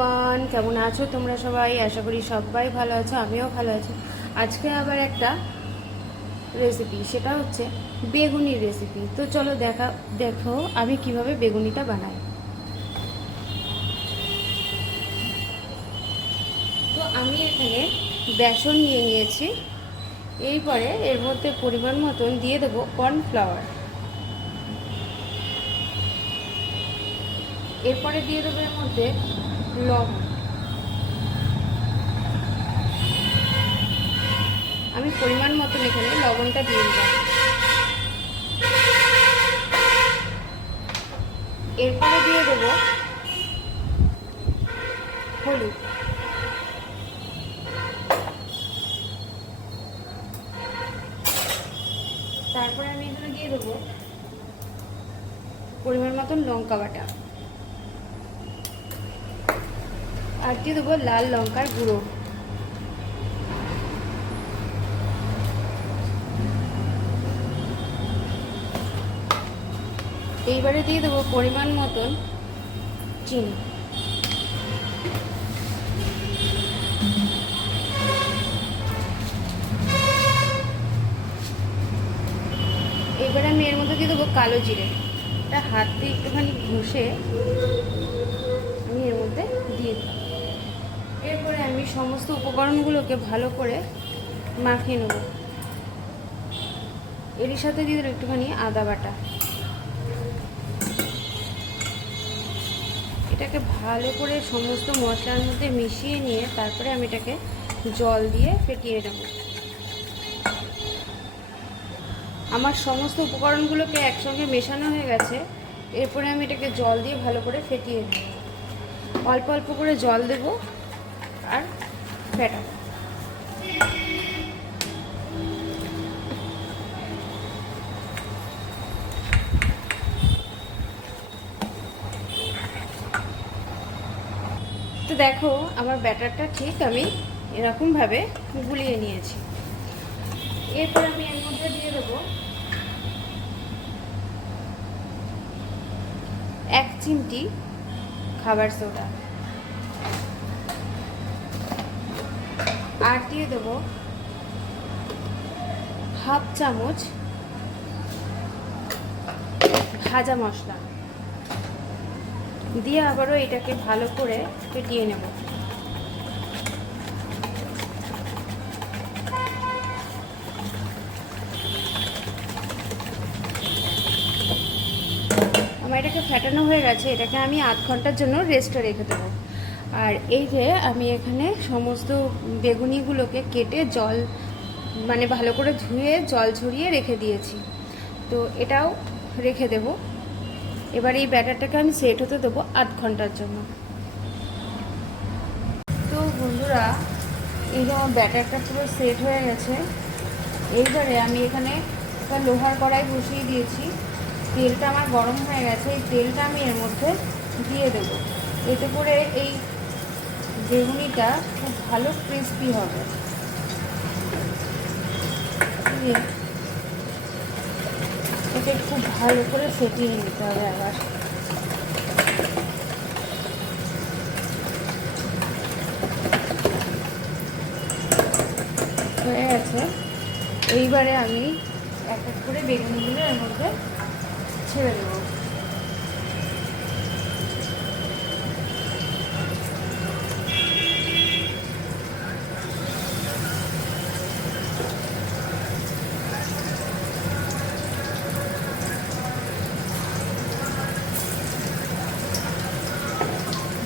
Everyone, কেমন আছো তোমরা সবাই? আশা করি সবাই ভালো আছো, আমিও ভালো আছি। আজকে আবার একটা রেসিপি, সেটা হচ্ছে বেগুনির রেসিপি। তো চলো দেখো আমি কিভাবে বেগুনিটা বানাই। তো আমি এখানে বেসন নিয়ে নিয়েছি। এরপরে এর মধ্যে পরিমাণ মতন দিয়ে দেবো কর্নফ্লাওয়ার। এরপরে দিয়ে দেবো এর মধ্যে লবণ। আমি পরিমাণ মতন এখানে লবণটা দিয়ে দিলাম। এরপরে দিয়ে দেবো হলুদ। তারপরে আমি এখানে দিয়ে দেবো পরিমাণ মতন লঙ্কা বাটা, আর দিয়ে দেবো লাল লঙ্কার গুঁড়ো। এইবারে দিয়ে দেবো পরিমাণ মতন চিনি। এবারে আমি এর মধ্যে দিয়ে দেবো কালো জিরে। এটা হাত দিয়ে একটুখানি ঘষে আমি এর মধ্যে দিয়ে দিলাম। এরপরে আমি সমস্ত উপকরণগুলোকে ভালো করে মাখিয়ে নেব। এরই সাথে দিয়ে দেবো একটুখানি আদা বাটা। এটাকে ভালো করে সমস্ত মশলার মধ্যে মিশিয়ে নিয়ে তারপরে আমি এটাকে জল দিয়ে ফেটিয়ে নেব। আমার সমস্ত উপকরণগুলোকে একসঙ্গে মেশানো হয়ে গেছে। এরপরে আমি এটাকে জল দিয়ে ভালো করে ফেটিয়ে নেব। অল্প অল্প করে জল দেব আর ফেটাবো। তো দেখো আমার ব্যাটারটা ঠিক আমি এরকমভাবে গুলিয়ে নিয়েছি। এরপর আমি এর মধ্যে দিয়ে দেবো 1 চিমটি খাবার সোডা, আর দিয়ে দেবো হাফ চামচ ভাজা মশলা দিয়ে আবারও এটাকে ভালো করে ফেটিয়ে নেব। আমার এটাকে ফেটানো হয়ে গেছে। এটাকে আমি আধ ঘন্টার জন্য রেস্টে রেখে দেবো। আর এই যে আমি এখানে সমস্ত বেগুনিগুলোকে কেটে জল মানে ভালো করে ধুয়ে জল ঝরিয়ে রেখে দিয়েছি। তো এটাও রেখে দেব। এবার এই ব্যাটারটাকে আমি সেট হতে দেবো আধ ঘন্টার জন্য। তো বন্ধুরা, এই যে আমার ব্যাটারটা পুরো সেট হয়ে গেছে। এইবারে আমি এখানে একটা লোহার কড়াই বসিয়ে দিয়েছি। তেলটা আমার গরম হয়ে গেছে। এই তেলটা আমি এর মধ্যে দিয়ে দেবো। এতে করে এই বেগুনিটা খুব ভালো ক্রিস্পি হবে। এটাকে খুব ভালো করে ফেটিয়ে নিতে হবে। আবার হয়ে গেছে। এইবারে আমি এক এক করে বেগুনিগুলো এর মধ্যে ছেড়ে দেবো।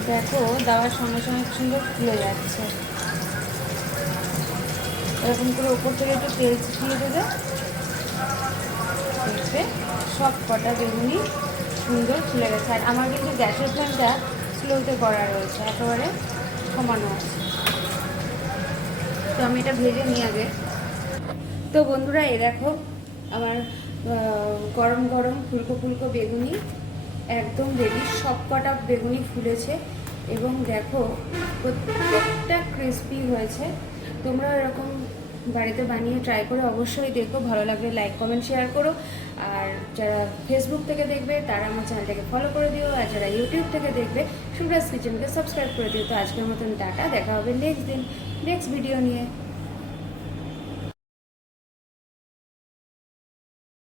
দেখো দেওয়ার সঙ্গে সঙ্গে সুন্দর ফুলে যাচ্ছে। এরকম করে ওপর থেকে একটু তেল ছিটিয়ে দেবে, দেখবে সব কটা বেগুনি সুন্দর ফুলে গেছে। আর আমার কিন্তু গ্যাসের ফ্লেমটা স্লোতে করা রয়েছে, একেবারে কমানো আছে। তো আমি এটা ভেজে নিই আগে। তো বন্ধুরা, এই দেখো আমার গরম গরম ফুলকো ফুলকো বেগুনি একদম রেডি। সব কটা বেগুনি ফুলেছে এবং দেখো প্রত্যেকটা ক্রিস্পি হয়েছে। তোমরা এরকম বাড়িতে বানিয়ে ট্রাই করে অবশ্যই দেখো। ভালো লাগলে লাইক কমেন্ট শেয়ার করো। আর যারা ফেসবুক থেকে দেখবে তারা আমার চ্যানেলটাকে ফলো করে দিও। আর যারা ইউটিউব থেকে দেখবে শুভ্রাজ কিচেনকে সাবস্ক্রাইব করে দিও। তো আজকের মতন টাটা, দেখা হবে নেক্সট দিন নেক্সট ভিডিও নিয়ে।